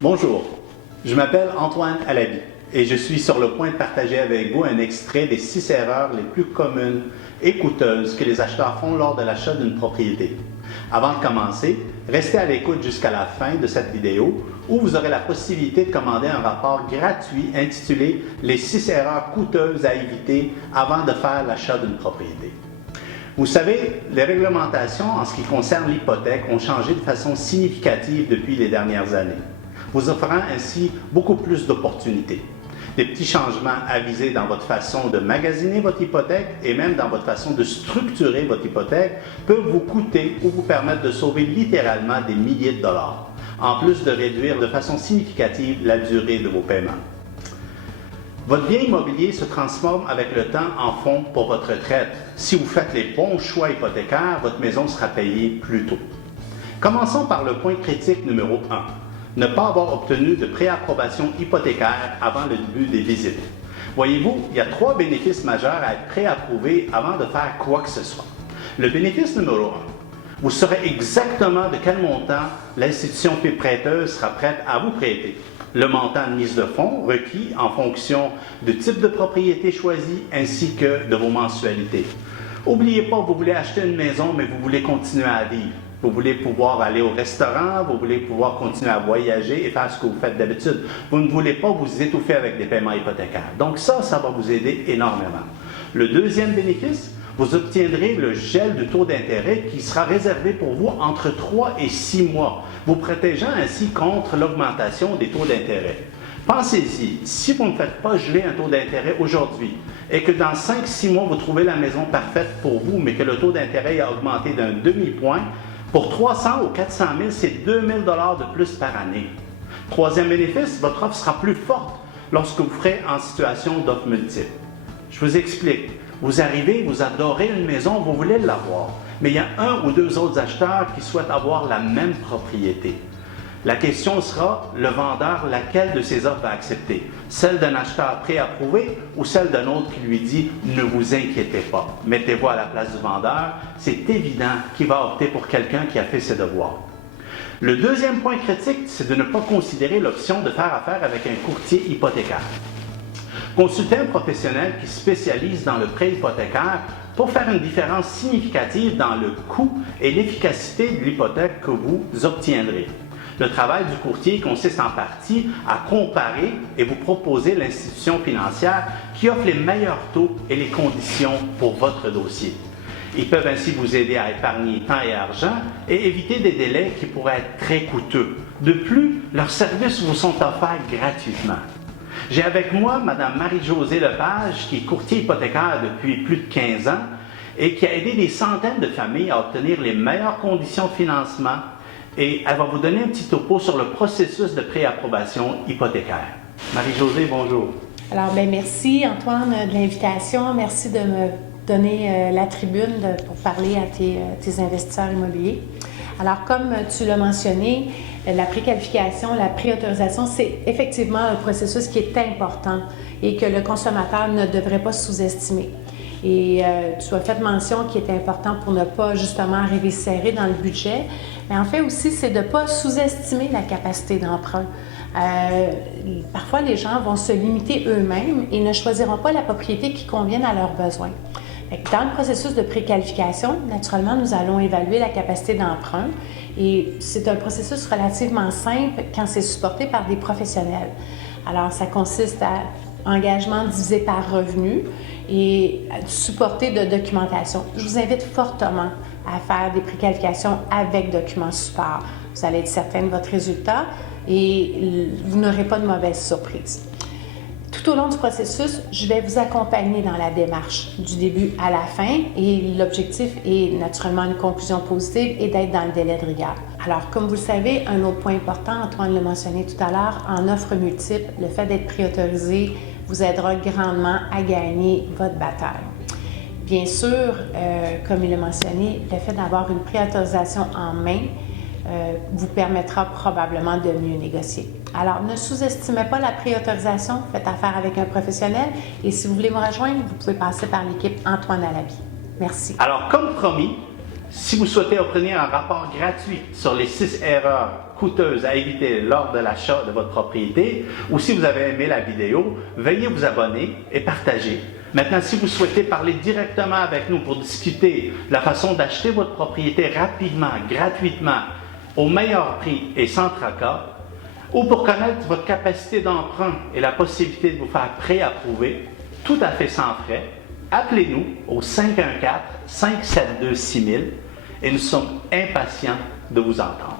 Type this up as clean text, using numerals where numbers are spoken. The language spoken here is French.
Bonjour, je m'appelle Antoine Alabi et je suis sur le point de partager avec vous un extrait des 6 erreurs les plus communes et coûteuses que les acheteurs font lors de l'achat d'une propriété. Avant de commencer, restez à l'écoute jusqu'à la fin de cette vidéo où vous aurez la possibilité de commander un rapport gratuit intitulé « Les 6 erreurs coûteuses à éviter avant de faire l'achat d'une propriété ». Vous savez, les réglementations en ce qui concerne l'hypothèque ont changé de façon significative depuis les dernières années, vous offrant ainsi beaucoup plus d'opportunités. Des petits changements avisés dans votre façon de magasiner votre hypothèque et même dans votre façon de structurer votre hypothèque peuvent vous coûter ou vous permettre de sauver littéralement des milliers de dollars, en plus de réduire de façon significative la durée de vos paiements. Votre bien immobilier se transforme avec le temps en fonds pour votre retraite. Si vous faites les bons choix hypothécaires, votre maison sera payée plus tôt. Commençons par le point critique numéro 1. Ne pas avoir obtenu de préapprobation hypothécaire avant le début des visites. Voyez-vous, il y a 3 bénéfices majeurs à être préapprouvé avant de faire quoi que ce soit. Le bénéfice numéro 1. Vous saurez exactement de quel montant l'institution prêteuse sera prête à vous prêter. Le montant de mise de fonds requis en fonction du type de propriété choisi ainsi que de vos mensualités. N'oubliez pas, vous voulez acheter une maison, mais vous voulez continuer à vivre. Vous voulez pouvoir aller au restaurant, vous voulez pouvoir continuer à voyager et faire ce que vous faites d'habitude. Vous ne voulez pas vous étouffer avec des paiements hypothécaires. Donc ça va vous aider énormément. Le deuxième bénéfice, vous obtiendrez le gel du taux d'intérêt qui sera réservé pour vous entre 3 et 6 mois, vous protégeant ainsi contre l'augmentation des taux d'intérêt. Pensez-y, si vous ne faites pas geler un taux d'intérêt aujourd'hui et que dans 5-6 mois, vous trouvez la maison parfaite pour vous, mais que le taux d'intérêt a augmenté d'un demi-point, pour 300 ou 400 000, c'est 2 000 $ de plus par année. Troisième bénéfice, votre offre sera plus forte lorsque vous serez en situation d'offre multiple. Je vous explique. Vous arrivez, vous adorez une maison, vous voulez l'avoir, mais il y a 1 ou 2 autres acheteurs qui souhaitent avoir la même propriété. La question sera, le vendeur, laquelle de ces offres va accepter? Celle d'un acheteur préapprouvé ou celle d'un autre qui lui dit « Ne vous inquiétez pas, mettez-vous à la place du vendeur », c'est évident qu'il va opter pour quelqu'un qui a fait ses devoirs. Le deuxième point critique, c'est de ne pas considérer l'option de faire affaire avec un courtier hypothécaire. Consultez un professionnel qui se spécialise dans le prêt hypothécaire pour faire une différence significative dans le coût et l'efficacité de l'hypothèque que vous obtiendrez. Le travail du courtier consiste en partie à comparer et vous proposer l'institution financière qui offre les meilleurs taux et les conditions pour votre dossier. Ils peuvent ainsi vous aider à épargner temps et argent et éviter des délais qui pourraient être très coûteux. De plus, leurs services vous sont offerts gratuitement. J'ai avec moi Mme Marie-Josée Lepage, qui est courtier hypothécaire depuis plus de 15 ans et qui a aidé des centaines de familles à obtenir les meilleures conditions de financement. Et elle va vous donner un petit topo sur le processus de préapprobation hypothécaire. Marie-Josée, bonjour. Alors, merci Antoine de l'invitation. Merci de me donner la tribune pour parler à tes investisseurs immobiliers. Alors, comme tu l'as mentionné, la préqualification, la préautorisation, c'est effectivement un processus qui est important et que le consommateur ne devrait pas sous-estimer. Et tu as fait mention qu'il est important pour ne pas justement arriver serré dans le budget, mais en fait aussi, c'est de ne pas sous-estimer la capacité d'emprunt. Parfois, les gens vont se limiter eux-mêmes et ne choisiront pas la propriété qui convienne à leurs besoins. Dans le processus de préqualification, naturellement, nous allons évaluer la capacité d'emprunt et c'est un processus relativement simple quand c'est supporté par des professionnels. Alors, ça consiste à engagement divisé par revenu et supporté de documentation. Je vous invite fortement à faire des préqualifications avec documents support. Vous allez être certain de votre résultat et vous n'aurez pas de mauvaises surprises. Tout au long du processus, je vais vous accompagner dans la démarche du début à la fin et l'objectif est naturellement une conclusion positive et d'être dans le délai de rigueur. Alors, comme vous le savez, un autre point important, Antoine l'a mentionné tout à l'heure, en offre multiple, le fait d'être préautorisé vous aidera grandement à gagner votre bataille. Bien sûr, comme il l'a mentionné, le fait d'avoir une préautorisation en main vous permettra probablement de mieux négocier. Alors, ne sous-estimez pas la préautorisation, faites affaire avec un professionnel et si vous voulez me rejoindre, vous pouvez passer par l'équipe Antoine Alabi. Merci. Alors, comme promis, Si vous souhaitez obtenir un rapport gratuit sur les 6 erreurs coûteuses à éviter lors de l'achat de votre propriété, ou si vous avez aimé la vidéo, veuillez vous abonner et partager. Maintenant, si vous souhaitez parler directement avec nous pour discuter de la façon d'acheter votre propriété rapidement, gratuitement, au meilleur prix et sans tracas, ou pour connaître votre capacité d'emprunt et la possibilité de vous faire préapprouver, tout à fait sans frais, appelez-nous au 514-572-6000 et nous sommes impatients de vous entendre.